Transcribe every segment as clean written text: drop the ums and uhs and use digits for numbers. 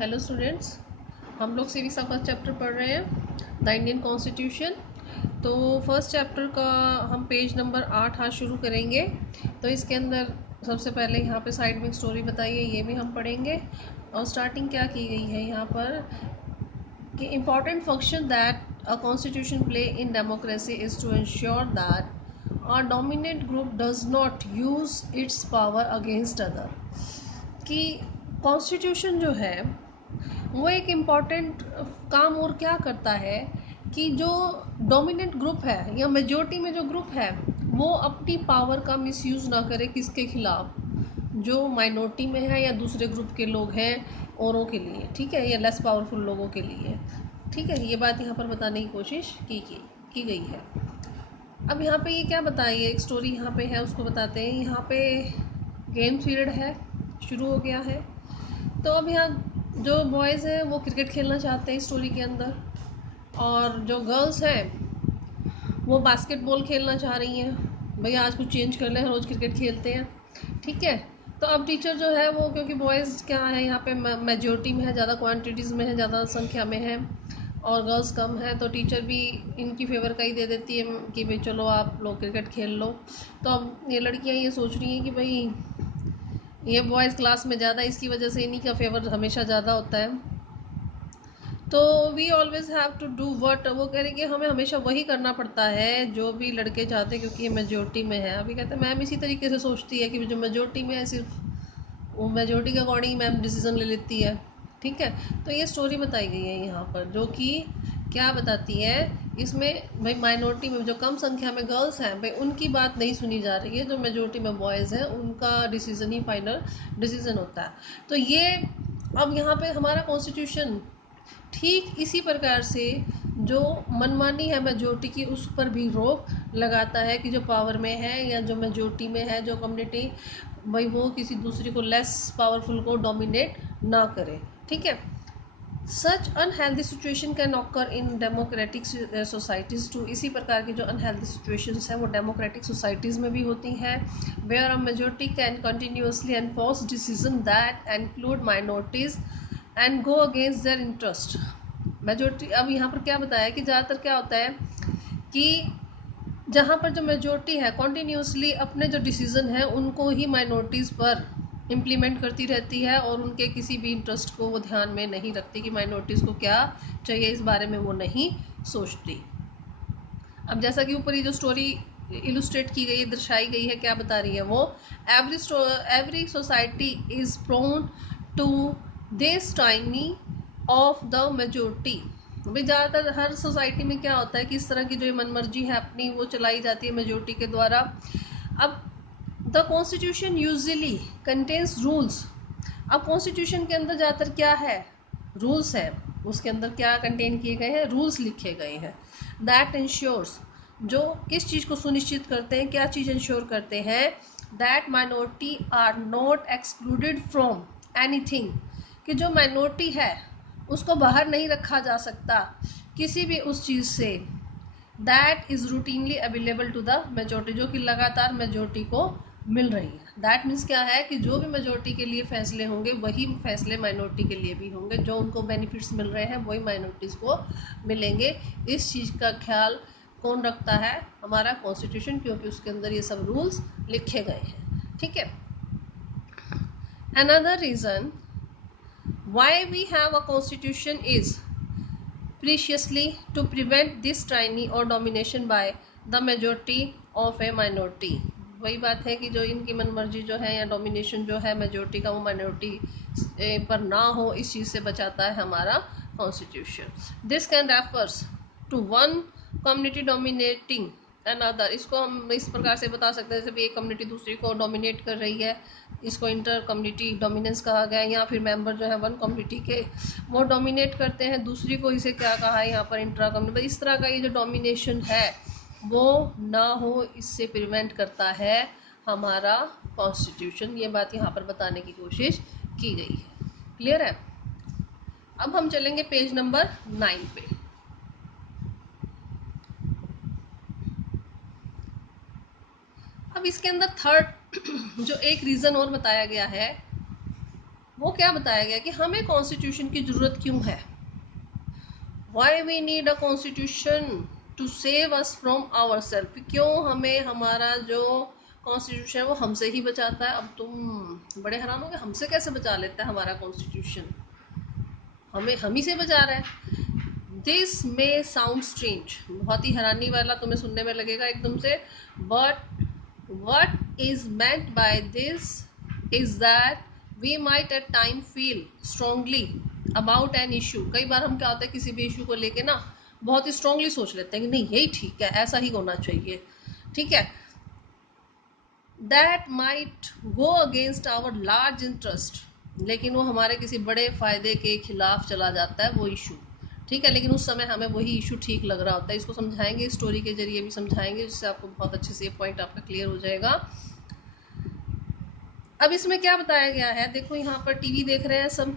Hello students, हम लोग series का चैप्टर पढ़ रहे हैं द इंडियन कॉन्स्टिट्यूशन। तो फर्स्ट चैप्टर का हम पेज नंबर 8 आज शुरू करेंगे। तो इसके अंदर सबसे पहले यहाँ पे साइड में स्टोरी बताइए, ये भी हम पढ़ेंगे। और स्टार्टिंग क्या की गई है यहाँ पर कि important function that a constitution play in democracy is to ensure that a dominant group does not use its power against other. कि कॉन्स्टिट्यूशन जो है वो एक इम्पॉर्टेंट काम और क्या करता है कि जो डोमिनेंट ग्रुप है या मेजॉरिटी में जो ग्रुप है वो अपनी पावर का मिसयूज़ ना करे किसके खिलाफ, जो माइनॉरिटी में है या दूसरे ग्रुप के लोग हैं औरों के लिए, ठीक है, या लेस पावरफुल लोगों के लिए। ठीक है, ये बात यहाँ पर बताने की कोशिश की गई है। अब यहाँ पे ये क्या बताइए, एक स्टोरी यहाँ पे है उसको बताते हैं। यहाँ पे गेम पीरियड है, शुरू हो गया है। तो अब यहाँ जो बॉयज़ हैं वो क्रिकेट खेलना चाहते हैं स्टोरी के अंदर, और जो गर्ल्स हैं वो बास्केटबॉल खेलना चाह रही हैं। भैया आज कुछ चेंज कर लें, रोज़ क्रिकेट खेलते हैं, ठीक है। तो अब टीचर जो है वो, क्योंकि बॉयज़ क्या है यहाँ पे मेजोरिटी में है, ज़्यादा क्वांटिटीज़ में है, ज़्यादा संख्या में है, और गर्ल्स कम है, तो टीचर भी इनकी फेवर का ही दे देती है कि भाई चलो आप लोग क्रिकेट खेल लो। तो अब ये लड़कियाँ ये सोच रही हैं कि भाई ये बॉयज़ क्लास में ज़्यादा, इसकी वजह से इन्हीं का फेवर हमेशा ज़्यादा होता है। तो we always have to do what, वो कह रही कि हमें हमेशा वही करना पड़ता है जो भी लड़के चाहते हैं, क्योंकि ये मेजोरिटी में है। अभी कहते हैं मैम इसी तरीके से सोचती है कि जो मेजोरिटी में है सिर्फ वो मेजोरिटी के अकॉर्डिंग मैम डिसीज़न ले लेती है, ठीक है। तो ये स्टोरी बताई गई है यहाँ पर, जो कि क्या बताती है इसमें, भाई माइनॉरिटी में जो कम संख्या में गर्ल्स हैं भाई उनकी बात नहीं सुनी जा रही है, जो मेजोरिटी में बॉयज़ हैं उनका डिसीज़न ही फाइनल डिसीज़न होता है। तो ये अब यहाँ पे हमारा कॉन्स्टिट्यूशन ठीक इसी प्रकार से जो मनमानी है मेजोरिटी की उस पर भी रोक लगाता है कि जो पावर में है या जो मेजोरिटी में है जो कम्युनिटी, भाई वो किसी दूसरी को लेस पावरफुल को डोमिनेट ना करे, ठीक है। Such unhealthy situation can occur in democratic societies too, इसी प्रकार की जो अनहेल्दी सिचुएशंस हैं वो डेमोक्रेटिक सोसाइटीज़ में भी होती हैं, where a majority can continuously enforce decision that include minorities and go against their interest. Majority, अब यहाँ पर क्या बताया कि ज़्यादातर क्या होता है कि जहाँ पर जो मेजोरिटी है कॉन्टीन्यूसली अपने जो डिसीज़न है उनको ही माइनॉरिटीज़ पर इम्प्लीमेंट करती रहती है, और उनके किसी भी इंटरेस्ट को वो ध्यान में नहीं रखती कि माइनॉरिटीज़ को क्या चाहिए, इस बारे में वो नहीं सोचती। अब जैसा कि ऊपर ये जो स्टोरी इलुस्ट्रेट की गई है, दर्शाई गई है, क्या बता रही है वो, every society is prone to this tyranny of the majority. भाई ज़्यादातर हर सोसाइटी में क्या होता है कि इस तरह की जो मनमर्जी है अपनी वो चलाई जाती है मेजोरिटी के द्वारा। अब the constitution usually contains rules, अब कॉन्स्टिट्यूशन के अंदर ज़्यादातर क्या है, रूल्स हैं, उसके अंदर क्या कंटेन किए गए हैं, रूल्स लिखे गए हैं। दैट इंश्योर्स, जो किस चीज़ को सुनिश्चित करते हैं, क्या चीज़ इंश्योर करते हैं, that minority are not excluded from anything, कि जो माइनॉरिटी है उसको बाहर नहीं रखा जा सकता किसी भी उस चीज़ से, that is routinely available to the majority, जो कि लगातार मेजोरिटी को मिल रही है। दैट मीन्स क्या है कि जो भी मेजोरिटी के लिए फैसले होंगे वही फैसले माइनॉरिटी के लिए भी होंगे, जो उनको बेनिफिट्स मिल रहे हैं वही माइनॉरिटीज़ को मिलेंगे। इस चीज़ का ख्याल कौन रखता है, हमारा कॉन्स्टिट्यूशन, क्योंकि उसके अंदर ये सब रूल्स लिखे गए हैं, ठीक है। Another reason why we have a constitution is preciously to prevent this tyranny or domination by the majority of a minority। वही बात है कि जो इनकी मनमर्जी जो है या डोमिनेशन जो है मेजोरिटी का वो माइनॉरिटी पर ना हो, इस चीज़ से बचाता है हमारा constitution. This can refers to one community dominating another, इसको हम इस प्रकार से बता सकते हैं जैसे भी एक कम्युनिटी दूसरी को डोमिनेट कर रही है, इसको इंटर कम्युनिटी डोमिनेंस कहा गया है, या फिर मेंबर जो है वन कम्युनिटी के वो डोमिनेट करते हैं दूसरी को, इसे क्या कहा है यहाँ पर इंट्रा कम्युनिटी। इस तरह का ये जो डोमिनेशन है वो ना हो, इससे प्रिवेंट करता है हमारा कॉन्स्टिट्यूशन। ये बात यहाँ पर बताने की कोशिश की गई है, क्लियर है। अब हम चलेंगे पेज नंबर 9 पे। अब इसके अंदर थर्ड जो एक रीज़न और बताया गया है वो क्या बताया गया कि हमें कॉन्स्टिट्यूशन की जरूरत क्यों है, why we need a constitution to save us from our self, क्यों हमें हमारा जो कॉन्स्टिट्यूशन है वो हमसे ही बचाता है। अब तुम बड़े हैरान हो गए, हमसे कैसे बचा लेता है हमारा कॉन्स्टिट्यूशन, हमें हम ही से बचा रहा है। दिस मे साउंड स्ट्रेंज, बहुत ही हैरानी वाला तुम्हें सुनने में लगेगा एकदम से, but what is meant by this is that we might at time feel strongly about an issue। कई बार हम क्या होता है किसी भी इशू को लेके ना बहुत ही स्ट्रांगली सोच लेते हैं कि नहीं यही ठीक है, ऐसा ही होना चाहिए, ठीक है। That might go against our large interest, लेकिन वो हमारे किसी बड़े फायदे के खिलाफ चला जाता है वो इशू, ठीक है। लेकिन उस समय हमें वही इशू ठीक लग रहा होता है। इसको समझाएंगे, स्टोरी के जरिए भी समझाएंगे, जिससे आपको बहुत अच्छे से ये पॉइंट आपका क्लियर हो जाएगा। अब इसमें क्या बताया गया है, देखो यहाँ पर टीवी देख रहे हैं सब,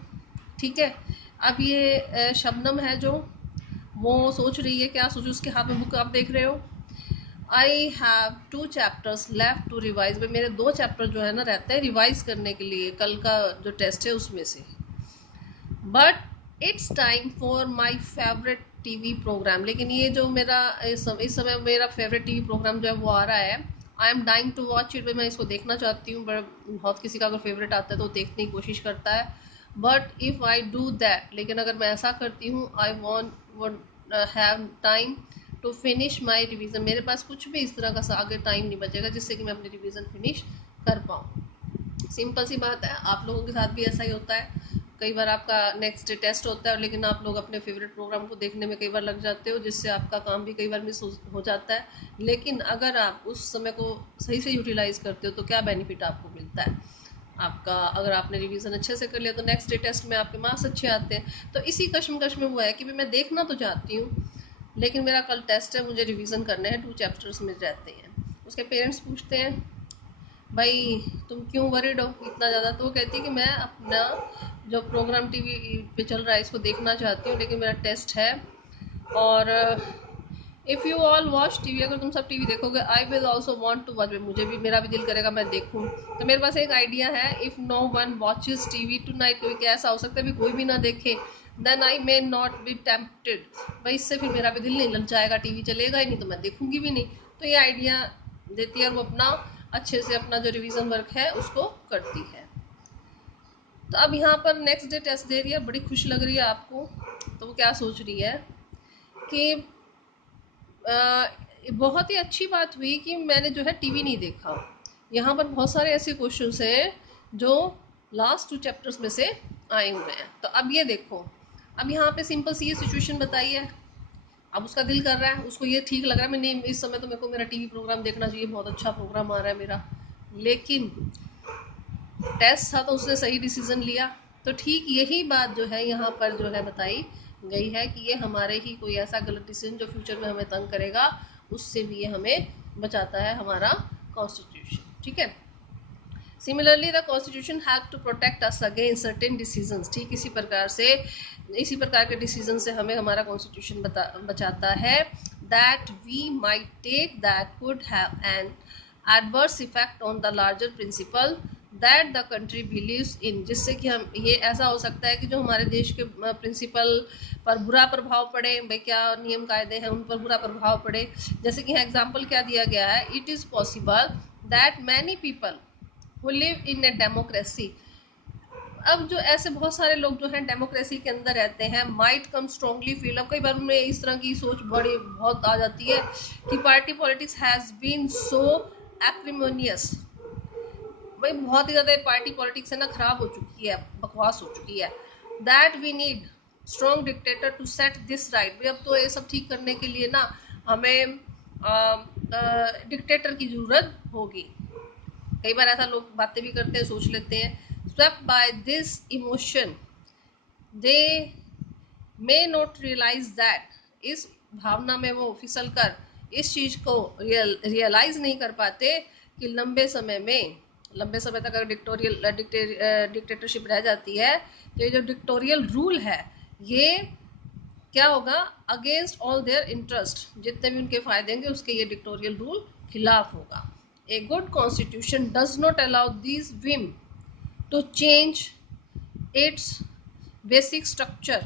ठीक है। अब ये शबनम है जो, वो सोच रही है, क्या सोच, उसके हाथ में बुक आप देख रहे हो। I have 2 chapters left to revise, भाई मेरे 2 चैप्टर जो है ना रहते हैं रिवाइज करने के लिए, कल का जो टेस्ट है उसमें से। But it's time for my favourite TV programme, लेकिन ये जो मेरा इस समय मेरा फेवरेट टीवी प्रोग्राम जो है वो आ रहा है, I am dying to watch it, मैं इसको देखना चाहती हूँ। बट बहुत किसी का अगर फेवरेट आता है तो देखने की कोशिश करता है। But if I do that, लेकिन अगर मैं ऐसा करती हूँ, I won't have time to finish my revision, मेरे पास कुछ भी इस तरह का आगे टाइम नहीं बचेगा जिससे कि मैं अपनी रिविज़न फिनिश कर पाऊँ। सिंपल सी बात है, आप लोगों के साथ भी ऐसा ही होता है। कई बार आपका नेक्स्ट डे टेस्ट होता है, लेकिन आप लोग अपने फेवरेट प्रोग्राम को देखने में कई बार लग जाते हो, जिससे आपका काम भी कई बार मिस हो जाता है। लेकिन अगर आप उस समय को सही से यूटिलाइज करते हो तो क्या बेनिफिट आपको मिलता है आपका, अगर आपने रिवीजन अच्छे से कर लिया तो नेक्स्ट डे टेस्ट में आपके मार्क्स अच्छे आते हैं। तो इसी कश्मकश में वो है कि मैं देखना तो चाहती हूँ, लेकिन मेरा कल टेस्ट है, मुझे रिवीजन करने हैं, 2 चैप्टर्स में रहते हैं। उसके पेरेंट्स पूछते हैं भाई तुम क्यों वरीड हो इतना ज़्यादा, तो वो कहती है कि मैं अपना जो प्रोग्राम टीवी पे चल रहा है इसको देखना चाहती हूँ, लेकिन मेरा टेस्ट है। और if you all watch TV, अगर तुम सब टीवी देखोगे, I will also want to watch, मुझे भी, मेरा भी दिल करेगा मैं देखूँ। तो मेरे पास एक आइडिया है, if no one watches TV tonight, क्योंकि ऐसा हो सकता है भी कोई भी ना देखे, then I may not be tempted, भाई इससे फिर मेरा भी दिल नहीं लग जाएगा, टीवी चलेगा ही नहीं तो मैं देखूंगी भी नहीं। तो ये आइडिया देती है और वो अपना अच्छे से अपना जो रिवीजन वर्क है उसको करती है। तो अब यहाँ पर नेक्स्ट डे टेस्ट दे रही है, बड़ी खुश लग रही है आपको। तो वो क्या सोच रही है कि बहुत ही अच्छी बात हुई कि मैंने जो है टीवी नहीं देखा। यहाँ पर बहुत सारे ऐसे क्वेश्चंस हैं जो लास्ट 2 चैप्टर्स में से आए हुए हैं। तो अब ये देखो, अब यहाँ पे सिंपल सी ये सिचुएशन बताई है। अब उसका दिल कर रहा है, उसको ये ठीक लग रहा है, मैं नहीं इस समय तो मेरे को मेरा टीवी प्रोग्राम देखना चाहिए, बहुत अच्छा प्रोग्राम आ रहा है मेरा। लेकिन टेस्ट था तो उसने सही डिसीजन लिया। तो ठीक यही बात जो है यहाँ पर जो है बताई गई है कि ये हमारे ही कोई ऐसा गलत डिसीजन जो फ्यूचर में हमें तंग करेगा, उससे भी ये हमें बचाता है हमारा कॉन्स्टिट्यूशन, ठीक है। Similarly the constitution have to protect us against certain decisions, ठीक इसी प्रकार से, इसी प्रकार के डिसीजन से हमें हमारा कॉन्स्टिट्यूशन बचाता है, that we might take that could have an adverse effect on the larger principle that the country believes in, जिससे कि हम, ये ऐसा हो सकता है कि जो हमारे देश के प्रिंसिपल पर बुरा प्रभाव पड़े, भाई क्या नियम कायदे हैं उन पर बुरा प्रभाव पड़े। जैसे कि यहाँ एग्जाम्पल क्या दिया गया है, it is possible that many people who live in a democracy, अब जो ऐसे बहुत सारे लोग जो हैं डेमोक्रेसी के अंदर रहते हैं, माइट कम स्ट्रांगली फील, अब कई बार उनमें इस तरह की सोच बड़ी बहुत आ जाती है कि party politics has been so acrimonious, भाई बहुत ही ज़्यादा पार्टी पॉलिटिक्स है ना खराब हो चुकी है, बकवास हो चुकी है। That we need strong dictator to set this right, भाई अब तो ये सब ठीक करने के लिए ना हमें डिक्टेटर की ज़रूरत होगी। कई बार ऐसा लोग बातें भी करते हैं, सोच लेते हैं, swept by this emotion they may not realise that, इस भावना में वो फिसल कर इस चीज़ को रियलाइज नहीं कर पाते कि लंबे समय तक अगर डिक्टेटरशिप रह जाती है तो ये जो डिक्टोरियल रूल है ये क्या होगा, अगेंस्ट ऑल देयर इंटरेस्ट, जितने भी उनके फायदे होंगे उसके ये डिक्टोरियल रूल खिलाफ होगा। A good constitution does not allow these whim to change its basic structure.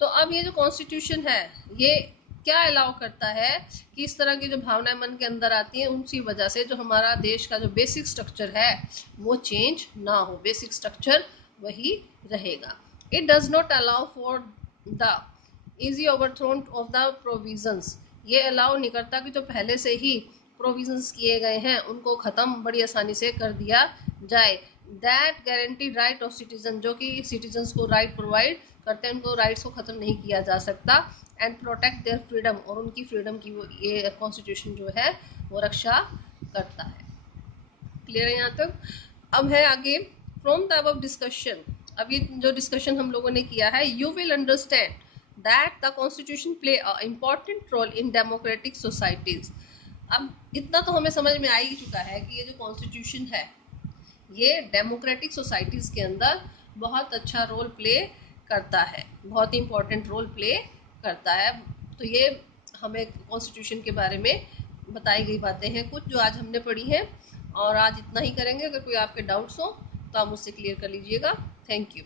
तो अब ये जो कॉन्स्टिट्यूशन है ये क्या अलाउ करता है कि इस तरह की जो भावनाएं मन के अंदर आती हैं उनकी वजह से जो हमारा देश का जो बेसिक स्ट्रक्चर है वो चेंज ना हो, बेसिक स्ट्रक्चर वही रहेगा। It does not allow for the easy overthrown of the provisions. ये अलाउ नहीं करता कि जो पहले से ही प्रोविजंस किए गए हैं उनको ख़त्म बड़ी आसानी से कर दिया जाए। That guaranteed right of citizen, जो कि सिटीजन्स को राइट प्रोवाइड करते हैं, उनको राइट्स को ख़त्म नहीं किया जा सकता। एंड प्रोटेक्ट देयर फ्रीडम, और उनकी फ्रीडम की वो ये कॉन्स्टिट्यूशन जो है वो रक्षा करता है। क्लियर है यहाँ तक? अब है आगे फ्रॉम द अबव डिस्कशन। अब ये जो डिस्कशन हम लोगों ने किया है, you will understand that the constitution play a important role in democratic societies. अब इतना तो हमें समझ में आ ही चुका है कि ये जो कॉन्स्टिट्यूशन है ये डेमोक्रेटिक सोसाइटीज़ के अंदर बहुत अच्छा रोल प्ले करता है, बहुत ही इम्पोर्टेंट रोल प्ले करता है। तो ये हमें कॉन्स्टिट्यूशन के बारे में बताई गई बातें हैं कुछ जो आज हमने पढ़ी हैं, और आज इतना ही करेंगे। अगर कोई आपके डाउट्स हो तो आप मुझसे क्लियर कर लीजिएगा। Thank you.